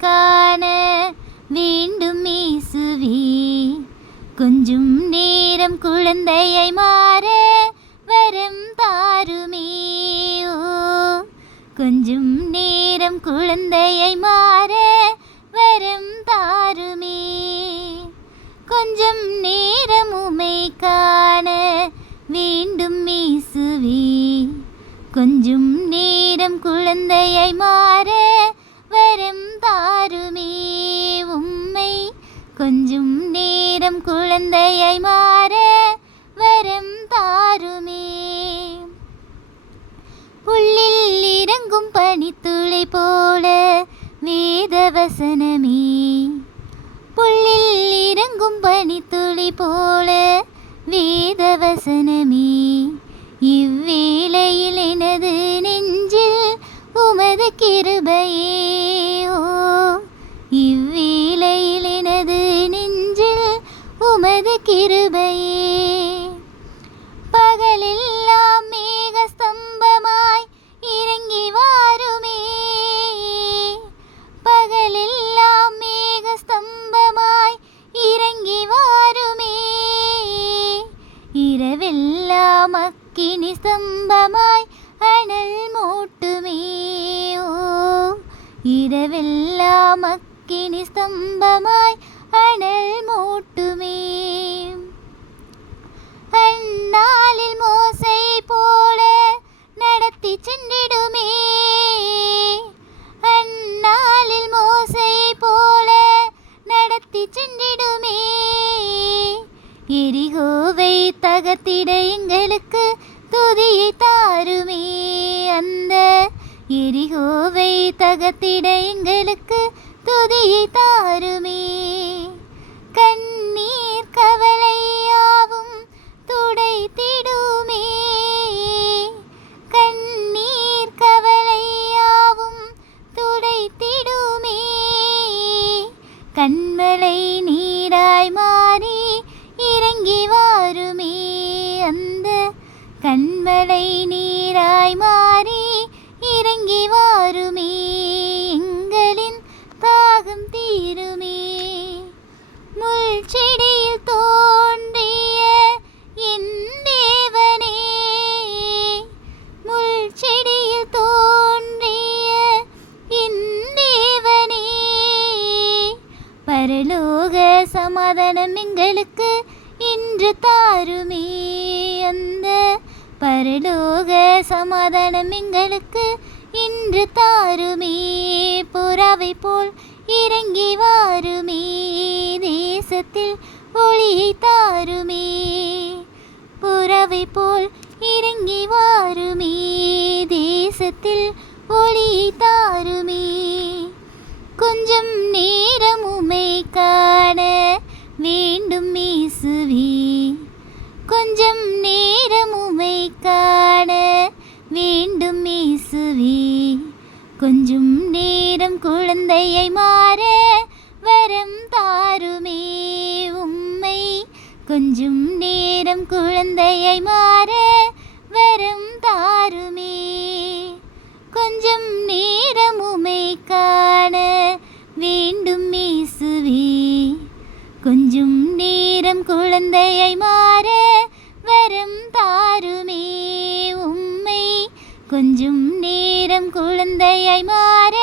காண வேண்டும் இயேசுவே. கொஞ்சம் நேரம் குழந்தையை மாற வரம் தாருமே. ஓ கொஞ்சம் நேரம் குழந்தையை மாற வரம் தாருமே. கொஞ்சம் நேரம் உம்மை காண வேண்டும் இயேசுவே. கொஞ்சம் நேரம் குழந்தையை மாற வரம் தாருமே. உம்மை கொஞ்சம் நேரம் குழந்தையை மாற வரம் தாருமே. புல்லில் இறங்கும் பனித்துளி போல வேத வசனமே. புல்லில் இறங்கும் பனித்துளி போல வேத வசனமே. இவ்வேளையில் எனது நெஞ்சில் உமது கிருபையே. ஓ இவ்வேளையில் எனது நெஞ்சில் உமது கிருபையே. பகலெல்லாம் மேக ஸ்தம்பமாய் இறங்கி வாருமே. பகலெல்லாம் மேக ஸ்தம்பமாய் இறங்கி வாருமே. இரவெல்லாம் அக்கினி ஸ்தம்பமாய் அனல் மூட்டுமே. ஓ இரவெல்லாம் அக்கினி ஸ்தம்பமாய் அனல் மூட்டுமே. அந்நாளில் மோசை போல நடத்தி சென்றிடுமே. அந்நாளில் மோசை போல நடத்தி சென்றிடுமே. எரிகோவை தகர்த்திட எங்களுக்கு துதியை தாருமே. அந்த எரிகோவை தகர்த்திட எங்களுக்கு துதியை தாருமே. கண்ணீர் கவலையாவும் துடைத்திடுமே. கண்ணீர் கவலையாவும் துடைத்திடுமே. கண்மலை நீராய் மாறி இறங்கி வாருமே. அந்த கண்மலை நீராய் மாறி இறங்கி வாருமே. எங்களின் தாகம் தீருமே. முள் செடியில் தோன்றிய என் தேவனே. முள் செடியில் தோன்றிய என் தேவனே. பரலோக சமாதானம் எங்களுக்கு இன்று தாருமே. அந்த பரலோக சமாதானம் எங்களுக்கு இன்று தாருமே. புறாவை போல் இறங்கி வாருமே. தேசத்தில் ஒளியை தாருமே. புறாவை போல் இறங்கி வாருமே. தேசத்தில் ஒளியை தாருமே. கொஞ்சம் நேரம் உம்மை காண வேண்டும் இயேசுவே. கொஞ்சம் நேரம் உம்மை காண வேண்டும் இயேசுவே. கொஞ்சம் நேரம் குழந்தையை மாற வரம் தாருமே. உம்மை கொஞ்சம் நேரம் குழந்தையை மாற வரம் தாருமே. கொஞ்சம் நேரம் உம்மை காண வேண்டும் இயேசுவே. கொஞ்சம் நேரம் குழந்தையை மாற வரம் தாருமே. உம்மை கொஞ்சம் நேரம் குழந்தையை மாற